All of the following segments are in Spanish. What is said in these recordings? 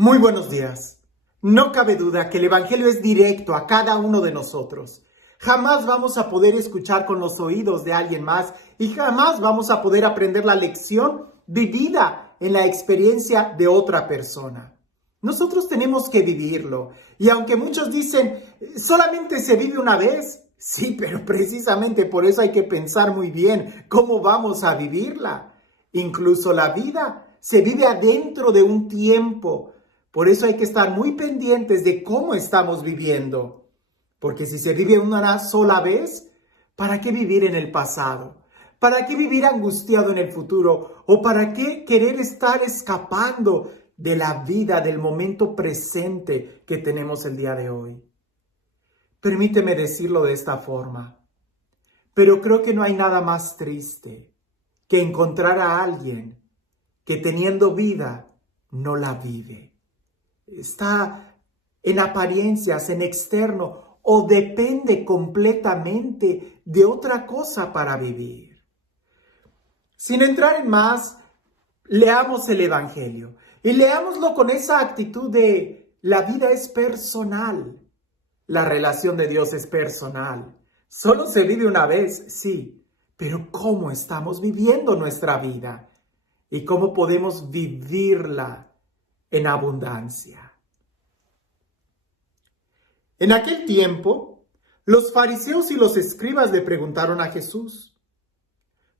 Muy buenos días. No cabe duda que el Evangelio es directo a cada uno de nosotros. Jamás vamos a poder escuchar con los oídos de alguien más y jamás vamos a poder aprender la lección vivida en la experiencia de otra persona. Nosotros tenemos que vivirlo. Y aunque muchos dicen, solamente se vive una vez, sí, pero precisamente por eso hay que pensar muy bien cómo vamos a vivirla. Incluso la vida se vive adentro de un tiempo. Por eso hay que estar muy pendientes de cómo estamos viviendo. Porque si se vive una sola vez, ¿para qué vivir en el pasado? ¿Para qué vivir angustiado en el futuro? ¿O para qué querer estar escapando de la vida, del momento presente que tenemos el día de hoy? Permíteme decirlo de esta forma, pero creo que no hay nada más triste que encontrar a alguien que teniendo vida no la vive. Está en apariencias, en externo, o depende completamente de otra cosa para vivir. Sin entrar en más, leamos el Evangelio y leámoslo con esa actitud de la vida es personal. La relación de Dios es personal. Solo se vive una vez, sí, pero ¿cómo estamos viviendo nuestra vida? ¿Y cómo podemos vivirla en abundancia? En aquel tiempo, los fariseos y los escribas le preguntaron a Jesús: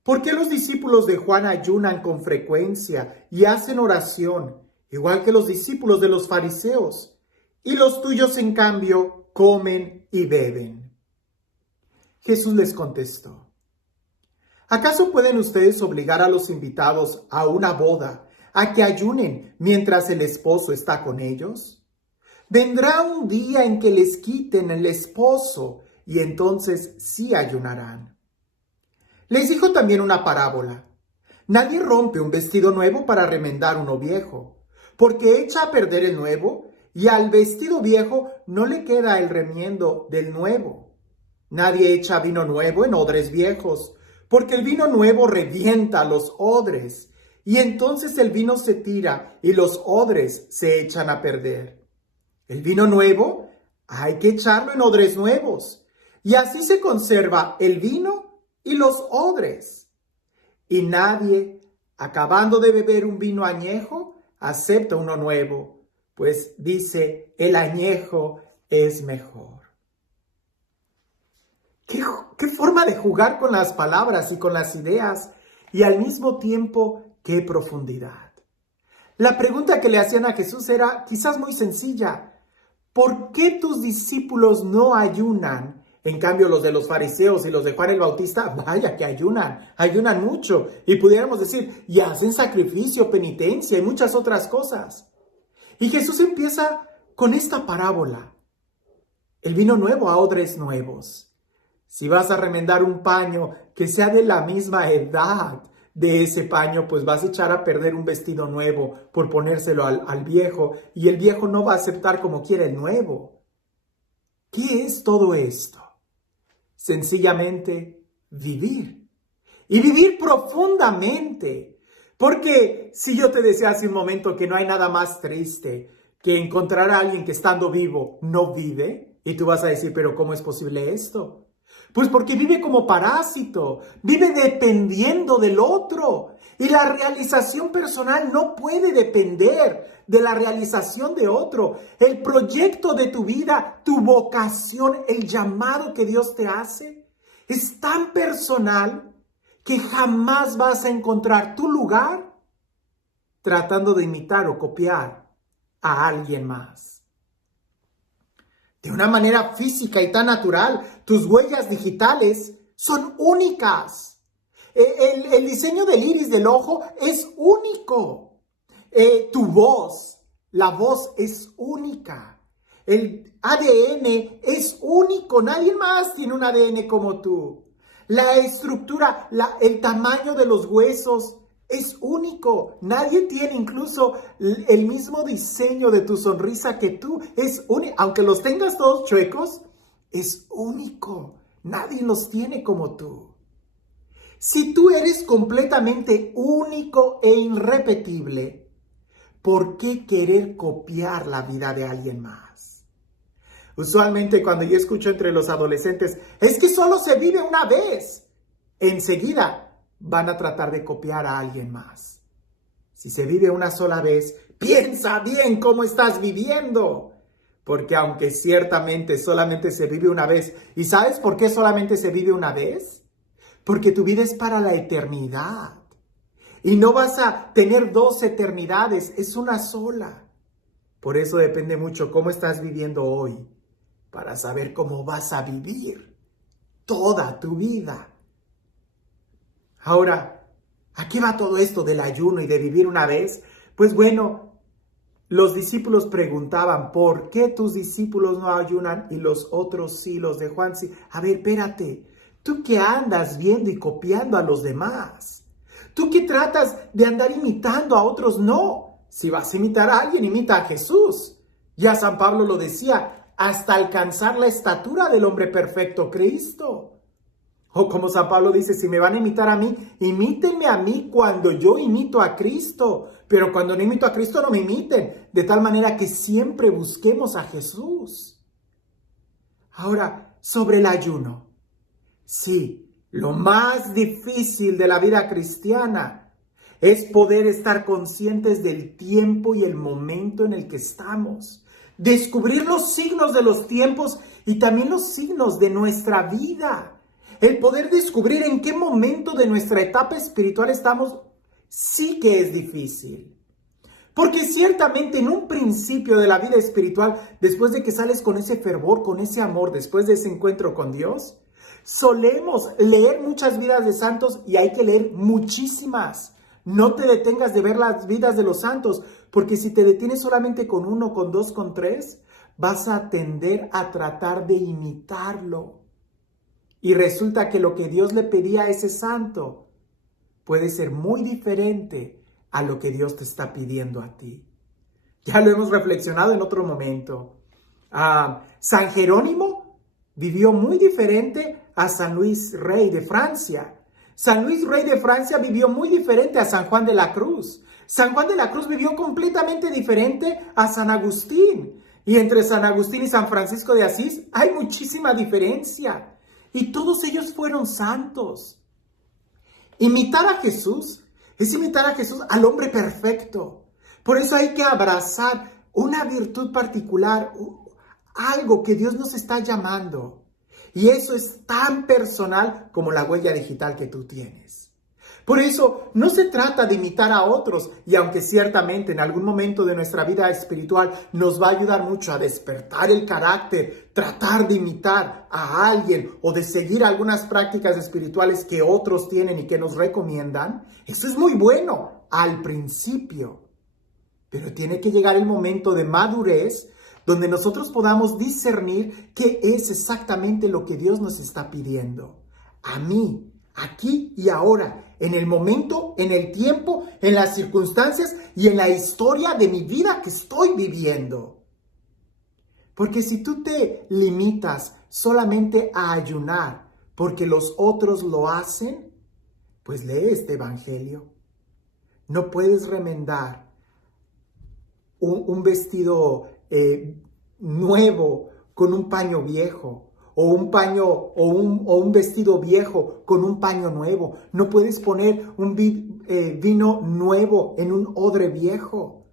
¿por qué los discípulos de Juan ayunan con frecuencia y hacen oración, igual que los discípulos de los fariseos, y los tuyos, en cambio, comen y beben? Jesús les contestó: ¿acaso pueden ustedes obligar a los invitados a una boda a que ayunen mientras el esposo está con ellos? Vendrá un día en que les quiten el esposo y entonces sí ayunarán. Les dijo también una parábola: nadie rompe un vestido nuevo para remendar uno viejo, porque echa a perder el nuevo y al vestido viejo no le queda el remiendo del nuevo. Nadie echa vino nuevo en odres viejos, porque el vino nuevo revienta los odres, y entonces el vino se tira y los odres se echan a perder. El vino nuevo hay que echarlo en odres nuevos, y así se conserva el vino y los odres. Y nadie, acabando de beber un vino añejo, acepta uno nuevo, pues dice, el añejo es mejor. ¿Qué forma de jugar con las palabras y con las ideas? Y al mismo tiempo, qué profundidad. La pregunta que le hacían a Jesús era quizás muy sencilla: ¿por qué tus discípulos no ayunan? En cambio, los de los fariseos y los de Juan el Bautista, vaya que ayunan mucho. Y pudiéramos decir, y hacen sacrificio, penitencia y muchas otras cosas. Y Jesús empieza con esta parábola: el vino nuevo a odres nuevos. Si vas a remendar un paño que sea de la misma edad de ese paño, pues vas a echar a perder un vestido nuevo por ponérselo al viejo, y el viejo no va a aceptar como quiera el nuevo. ¿Qué es todo esto? Sencillamente vivir. Y vivir profundamente. Porque si yo te decía hace un momento que no hay nada más triste que encontrar a alguien que estando vivo no vive, y tú vas a decir, pero ¿cómo es posible esto? Pues porque vive como parásito, vive dependiendo del otro. Y la realización personal no puede depender de la realización de otro. El proyecto de tu vida, tu vocación, el llamado que Dios te hace, es tan personal que jamás vas a encontrar tu lugar tratando de imitar o copiar a alguien más. De una manera física y tan natural, tus huellas digitales son únicas. El diseño del iris del ojo es único. Tu voz, la voz es única. El ADN es único. Nadie más tiene un ADN como tú. La estructura, el tamaño de los huesos es único. Nadie tiene incluso el mismo diseño de tu sonrisa que tú. Es único. Aunque los tengas todos chuecos, es único. Nadie los tiene como tú. Si tú eres completamente único e irrepetible, ¿por qué querer copiar la vida de alguien más? Usualmente cuando yo escucho entre los adolescentes, es que solo se vive una vez, enseguida van a tratar de copiar a alguien más. Si se vive una sola vez, piensa bien cómo estás viviendo. Porque aunque ciertamente solamente se vive una vez, ¿y sabes por qué solamente se vive una vez? Porque tu vida es para la eternidad. Y no vas a tener 2 eternidades, es una sola. Por eso depende mucho cómo estás viviendo hoy, para saber cómo vas a vivir toda tu vida. Ahora, ¿a qué va todo esto del ayuno y de vivir una vez? Pues bueno, los discípulos preguntaban, ¿por qué tus discípulos no ayunan y los otros sí, los de Juan sí? A ver, espérate, ¿tú qué andas viendo y copiando a los demás? ¿Tú qué tratas de andar imitando a otros? No, si vas a imitar a alguien, imita a Jesús. Ya San Pablo lo decía, hasta alcanzar la estatura del hombre perfecto, Cristo. O como San Pablo dice, si me van a imitar a mí, imítenme a mí cuando yo imito a Cristo. Pero cuando no imito a Cristo, no me imiten. De tal manera que siempre busquemos a Jesús. Ahora, sobre el ayuno. Sí, lo más difícil de la vida cristiana es poder estar conscientes del tiempo y el momento en el que estamos. Descubrir los signos de los tiempos y también los signos de nuestra vida. El poder descubrir en qué momento de nuestra etapa espiritual estamos, sí que es difícil. Porque ciertamente en un principio de la vida espiritual, después de que sales con ese fervor, con ese amor, después de ese encuentro con Dios, solemos leer muchas vidas de santos y hay que leer muchísimas. No te detengas de ver las vidas de los santos, porque si te detienes solamente con 1, con 2, con 3, vas a tender a tratar de imitarlo. Y resulta que lo que Dios le pedía a ese santo puede ser muy diferente a lo que Dios te está pidiendo a ti. Ya lo hemos reflexionado en otro momento. San Jerónimo vivió muy diferente a San Luis Rey de Francia. San Luis Rey de Francia vivió muy diferente a San Juan de la Cruz. San Juan de la Cruz vivió completamente diferente a San Agustín. Y entre San Agustín y San Francisco de Asís hay muchísima diferencia. Y todos ellos fueron santos. Imitar a Jesús es imitar a Jesús, al hombre perfecto. Por eso hay que abrazar una virtud particular, algo que Dios nos está llamando. Y eso es tan personal como la huella digital que tú tienes. Por eso no se trata de imitar a otros, y aunque ciertamente en algún momento de nuestra vida espiritual nos va a ayudar mucho a despertar el carácter, tratar de imitar a alguien o de seguir algunas prácticas espirituales que otros tienen y que nos recomiendan, eso es muy bueno al principio. Pero tiene que llegar el momento de madurez donde nosotros podamos discernir qué es exactamente lo que Dios nos está pidiendo. A mí, aquí y ahora, en el momento, en el tiempo, en las circunstancias y en la historia de mi vida que estoy viviendo. Porque si tú te limitas solamente a ayunar porque los otros lo hacen, pues lee este evangelio. No puedes remendar un vestido nuevo con un paño viejo. O un vestido viejo con un paño nuevo. No puedes poner un vino nuevo en un odre viejo.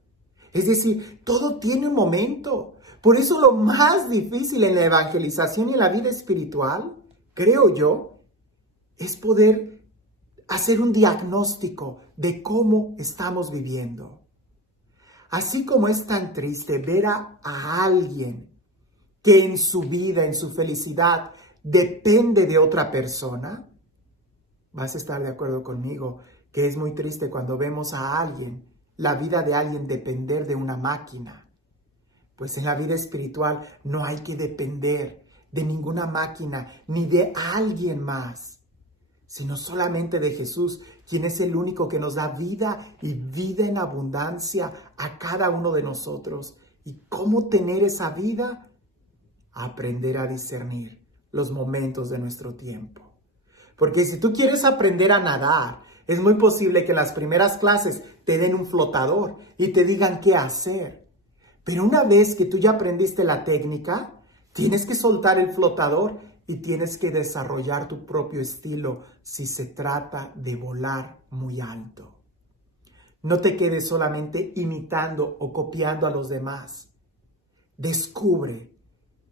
Es decir, todo tiene un momento. Por eso lo más difícil en la evangelización y en la vida espiritual, creo yo, es poder hacer un diagnóstico de cómo estamos viviendo. Así como es tan triste ver a alguien que en su vida, en su felicidad, depende de otra persona, vas a estar de acuerdo conmigo que es muy triste cuando vemos a alguien, la vida de alguien depender de una máquina. Pues en la vida espiritual no hay que depender de ninguna máquina ni de alguien más, sino solamente de Jesús, quien es el único que nos da vida y vida en abundancia a cada uno de nosotros. ¿Y cómo tener esa vida? Aprender a discernir los momentos de nuestro tiempo. Porque si tú quieres aprender a nadar, es muy posible que en las primeras clases te den un flotador y te digan qué hacer. Pero una vez que tú ya aprendiste la técnica, tienes que soltar el flotador y tienes que desarrollar tu propio estilo si se trata de volar muy alto. No te quedes solamente imitando o copiando a los demás. Descubre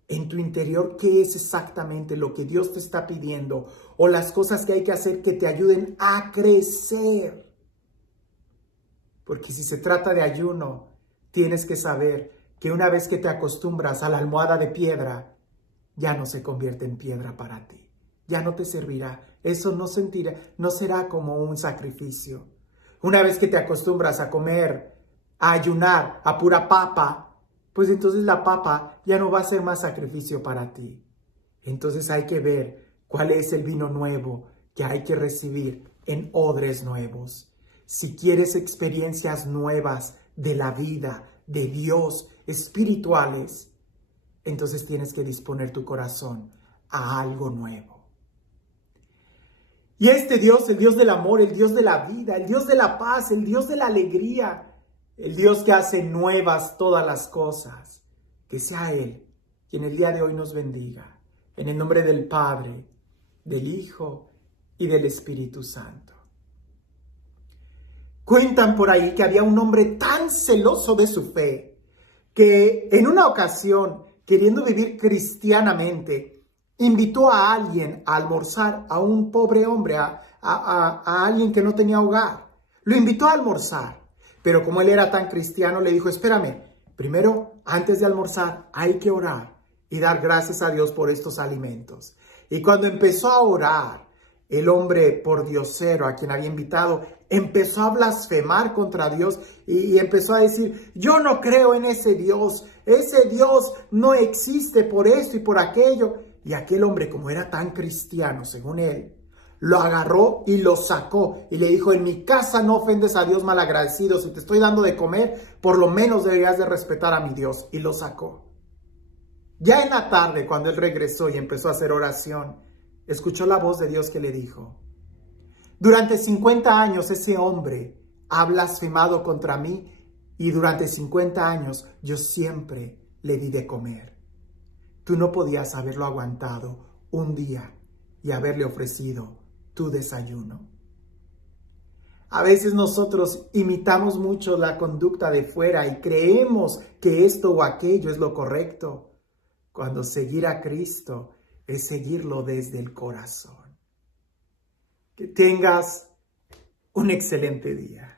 en tu interior qué es exactamente lo que Dios te está pidiendo o las cosas que hay que hacer que te ayuden a crecer. Porque si se trata de ayuno, tienes que saber que una vez que te acostumbras a la almohada de piedra, ya no se convierte en piedra para ti. Ya no te servirá. Eso no será como un sacrificio. Una vez que te acostumbras a comer, a ayunar, a pura papa, pues entonces la papa ya no va a ser más sacrificio para ti. Entonces hay que ver cuál es el vino nuevo que hay que recibir en odres nuevos. Si quieres experiencias nuevas de la vida, de Dios, espirituales, entonces tienes que disponer tu corazón a algo nuevo. Y este Dios, el Dios del amor, el Dios de la vida, el Dios de la paz, el Dios de la alegría, el Dios que hace nuevas todas las cosas, que sea Él quien el día de hoy nos bendiga. En el nombre del Padre, del Hijo y del Espíritu Santo. Cuentan por ahí que había un hombre tan celoso de su fe que en una ocasión, queriendo vivir cristianamente, invitó a alguien a almorzar, a un pobre hombre, a alguien que no tenía hogar. Lo invitó a almorzar, pero como él era tan cristiano, le dijo, espérame, primero, antes de almorzar, hay que orar y dar gracias a Dios por estos alimentos. Y cuando empezó a orar, el hombre pordiosero a quien había invitado empezó a blasfemar contra Dios y empezó a decir, yo no creo en ese Dios no existe por esto y por aquello. Y aquel hombre, como era tan cristiano, según él, lo agarró y lo sacó y le dijo, en mi casa no ofendes a Dios malagradecido, si te estoy dando de comer, por lo menos deberías de respetar a mi Dios. Y lo sacó. Ya en la tarde, cuando él regresó y empezó a hacer oración, escuchó la voz de Dios que le dijo, durante 50 años ese hombre ha blasfemado contra mí y durante 50 años yo siempre le di de comer. Tú no podías haberlo aguantado un día y haberle ofrecido tu desayuno. A veces nosotros imitamos mucho la conducta de fuera y creemos que esto o aquello es lo correcto, cuando seguir a Cristo es seguirlo desde el corazón. Que tengas un excelente día.